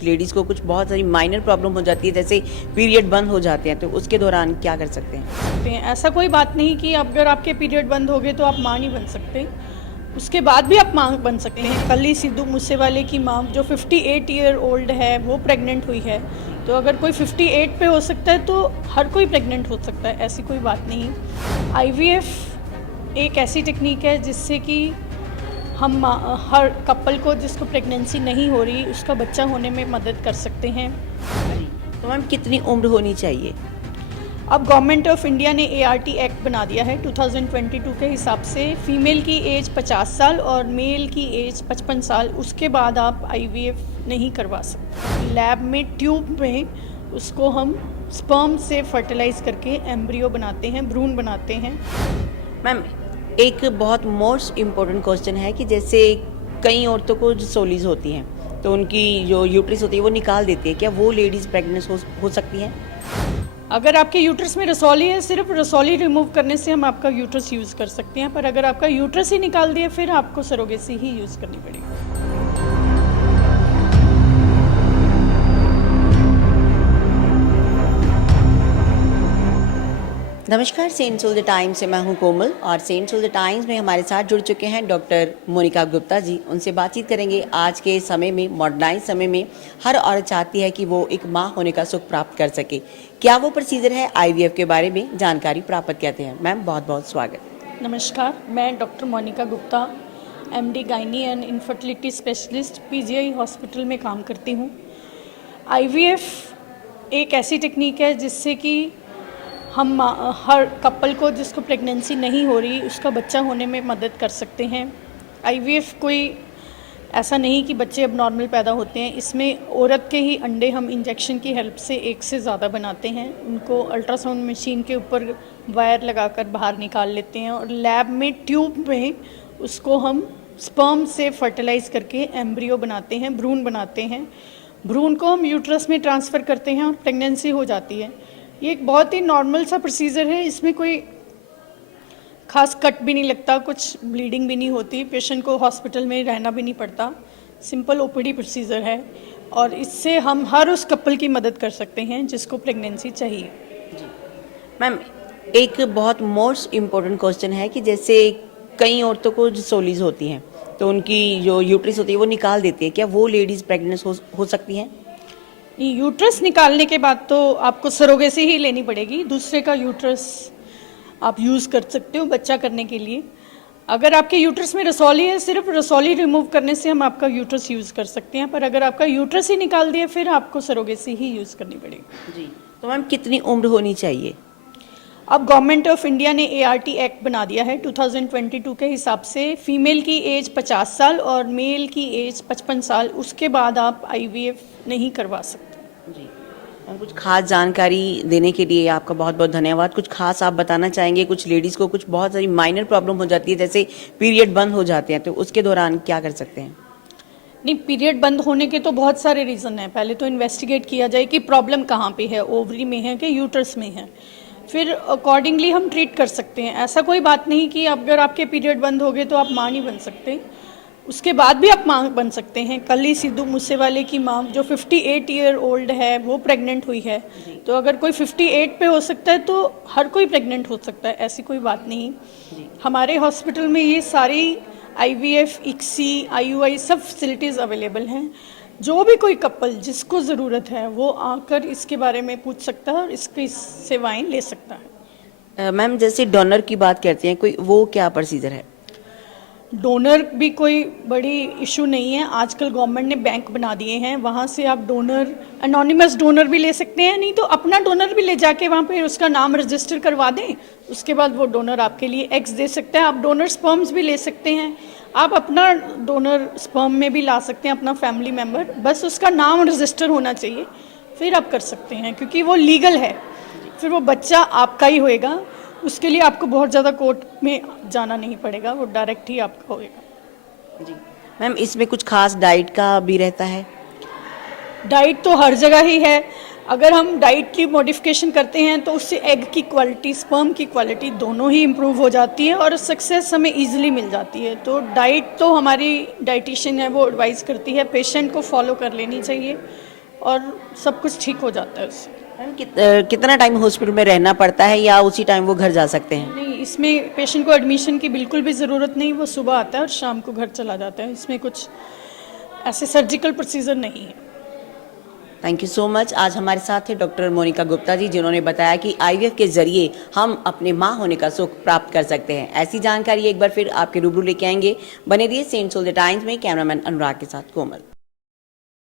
कुछ लेडीज़ को कुछ बहुत सारी माइनर प्रॉब्लम हो जाती है, जैसे पीरियड बंद हो जाते हैं, तो उसके दौरान क्या कर सकते हैं? ऐसा कोई बात नहीं कि अगर आपके पीरियड बंद हो गए तो आप माँ नहीं बन सकते, उसके बाद भी आप माँ बन सकते हैं। कल ही सिद्धू मूसेवाले की माँ जो 58 ईयर ओल्ड है वो प्रेग्नेंट हुई है, तो अगर कोई 58 पे हो सकता है तो हर कोई प्रेग्नेंट हो सकता है, ऐसी कोई बात नहीं। आईवीएफ एक ऐसी टेक्निक है जिससे कि हम हर कपल को जिसको प्रेगनेंसी नहीं हो रही उसका बच्चा होने में मदद कर सकते हैं। तो मैम कितनी उम्र होनी चाहिए? अब गवर्नमेंट ऑफ इंडिया ने एआरटी एक्ट बना दिया है 2022 के हिसाब से। फीमेल की एज 50 साल और मेल की एज 55 साल, उसके बाद आप आईवीएफ नहीं करवा सकते। लैब में ट्यूब में उसको हम स्पर्म से फर्टिलाइज करके एम्ब्रियो बनाते हैं, भ्रूण बनाते हैं। मैम एक बहुत मोस्ट इम्पोर्टेंट क्वेश्चन है कि जैसे कई औरतों को जो सोलीज होती हैं तो उनकी जो यूट्रिस होती है वो निकाल देती है, क्या वो लेडीज़ प्रेग्नेंट हो सकती हैं? अगर आपके यूट्रस में रसौली है, सिर्फ रसौली रिमूव करने से हम आपका यूट्रस यूज़ कर सकते हैं, पर अगर आपका यूट्रस ही निकाल दिया फिर आपको सरोगेसी ही यूज़ करनी पड़ेगी। नमस्कार, सेंट सोल द टाइम्स से मैं हूं कोमल और सेंट सोल द टाइम्स में हमारे साथ जुड़ चुके हैं डॉक्टर मोनिका गुप्ता जी। उनसे बातचीत करेंगे। आज के समय में, मॉडर्नाइज समय में, हर औरत चाहती है कि वो एक माँ होने का सुख प्राप्त कर सके। क्या वो प्रोसीजर है? आईवीएफ के बारे में जानकारी प्राप्त करते हैं। मैम बहुत बहुत स्वागत। नमस्कार, मैं doctor Monika Gupta, MD gynae and infertility specialist, PGI hospital में काम करती हूँ। आईवीएफ एक ऐसी टेक्निक है जिससे कि हम हर कपल को जिसको प्रेगनेंसी नहीं हो रही उसका बच्चा होने में मदद कर सकते हैं। आईवीएफ कोई ऐसा नहीं कि बच्चे अब नॉर्मल पैदा होते हैं, इसमें औरत के ही अंडे हम इंजेक्शन की हेल्प से एक से ज़्यादा बनाते हैं, उनको अल्ट्रासाउंड मशीन के ऊपर वायर लगाकर बाहर निकाल लेते हैं और लैब में ट्यूब में उसको हम स्पर्म से फर्टिलाइज करके एम्ब्रियो बनाते हैं, भ्रूण बनाते हैं। भ्रूण को हम यूट्रस में ट्रांसफ़र करते हैं और प्रेगनेंसी हो जाती है। ये एक बहुत ही नॉर्मल सा प्रोसीजर है, इसमें कोई खास कट भी नहीं लगता, कुछ ब्लीडिंग भी नहीं होती, पेशेंट को हॉस्पिटल में रहना भी नहीं पड़ता। सिंपल ओपीडी प्रोसीजर है और इससे हम हर उस कपल की मदद कर सकते हैं जिसको प्रेगनेंसी चाहिए। मैम एक बहुत मोस्ट इम्पोर्टेंट क्वेश्चन है कि जैसे कई औरतों को जो सोलीज होती हैं तो उनकी जो यूट्रिस होती है वो निकाल देती है, क्या वो लेडीज़ प्रेग्नेंट हो सकती हैं? यूट्रस निकालने के बाद तो आपको सरोगेसी ही लेनी पड़ेगी, दूसरे का यूट्रस आप यूज़ कर सकते हो बच्चा करने के लिए। अगर आपके यूट्रस में रसौली है, सिर्फ रसौली रिमूव करने से हम आपका यूट्रस यूज़ कर सकते हैं, पर अगर आपका यूट्रस ही निकाल दिया फिर आपको सरोगेसी ही यूज़ करनी पड़ेगी। जी, तो मैम कितनी उम्र होनी चाहिए? अब गवर्नमेंट ऑफ इंडिया ने एआरटी एक्ट बना दिया है 2022 के हिसाब से। फीमेल की एज 50 साल और मेल की एज 55 साल, उसके बाद आप आईवीएफ नहीं करवा सकते। जी, और कुछ खास जानकारी देने के लिए आपका बहुत बहुत धन्यवाद। कुछ खास आप बताना चाहेंगे? कुछ लेडीज़ को कुछ बहुत सारी माइनर प्रॉब्लम हो जाती है, जैसे पीरियड बंद हो जाते हैं, तो उसके दौरान क्या कर सकते हैं? नहीं, पीरियड बंद होने के तो बहुत सारे रीज़न हैं। पहले तो इन्वेस्टिगेट किया जाए कि प्रॉब्लम कहाँ पे है, ओवरी में है कि यूट्रस में है, फिर अकॉर्डिंगली हम ट्रीट कर सकते हैं। ऐसा कोई बात नहीं कि अगर आपके पीरियड बंद हो गए तो आप माँ नहीं बन सकते, उसके बाद भी आप माँ बन सकते हैं। कल ही सिद्धू मूसेवाले की माँ जो 58 ईयर ओल्ड है वो प्रेग्नेंट हुई है, तो अगर कोई 58 पे हो सकता है तो हर कोई प्रेग्नेंट हो सकता है, ऐसी कोई बात नहीं। हमारे हॉस्पिटल में ये सारी आईवीएफ, इक्सी, आईयूआई सब फैसिलिटीज़ अवेलेबल हैं। जो भी कोई कपल जिसको ज़रूरत है वो आकर इसके बारे में पूछ सकता है और इसकी सेवाएं ले सकता है। मैम जैसे डोनर की बात करते हैं, कोई वो क्या प्रोसीजर है? डोनर भी कोई बड़ी इशू नहीं है, आजकल गवर्नमेंट ने बैंक बना दिए हैं, वहाँ से आप डोनर, एनोनिमस डोनर भी ले सकते हैं, नहीं तो अपना डोनर भी ले जाके वहाँ पे उसका नाम रजिस्टर करवा दें, उसके बाद वो डोनर आपके लिए एग्स दे सकता है। आप डोनर स्पर्म्स भी ले सकते हैं, आप अपना डोनर स्पर्म में भी ला सकते हैं अपना फैमिली मेम्बर, बस उसका नाम रजिस्टर होना चाहिए, फिर आप कर सकते हैं, क्योंकि वो लीगल है, फिर वो बच्चा आपका ही होएगा। उसके लिए आपको बहुत ज़्यादा कोर्ट में जाना नहीं पड़ेगा, वो डायरेक्ट ही आपका होएगा। जी मैम, इसमें कुछ खास डाइट का भी रहता है? डाइट तो हर जगह ही है। अगर हम डाइट की मॉडिफिकेशन करते हैं तो उससे एग की क्वालिटी, स्पर्म की क्वालिटी दोनों ही इम्प्रूव हो जाती है और सक्सेस हमें इजीली मिल जाती है। तो डाइट तो हमारी डाइटिशियन है वो एडवाइस करती है, पेशेंट को फॉलो कर लेनी चाहिए और सब कुछ ठीक हो जाता है उससे। मैम कितना टाइम हॉस्पिटल में रहना पड़ता है या उसी टाइम वो घर जा सकते हैं? नहीं, इसमें पेशेंट को एडमिशन की बिल्कुल भी ज़रूरत नहीं, वो सुबह आता है और शाम को घर चला जाता है। इसमें कुछ ऐसे सर्जिकल प्रोसीजर नहीं है। Thank you so much. आज हमारे साथ थे डॉक्टर मोनिका गुप्ता जी, जिन्होंने बताया कि आईवीएफ के जरिए हम अपने माँ होने का सुख प्राप्त कर सकते हैं। ऐसी जानकारी एक बार फिर आपके रूबरू लेके आएंगे। बने रहिए सेंट सोल्जर टाइम्स में। कैमरामैन अनुराग के साथ कोमल।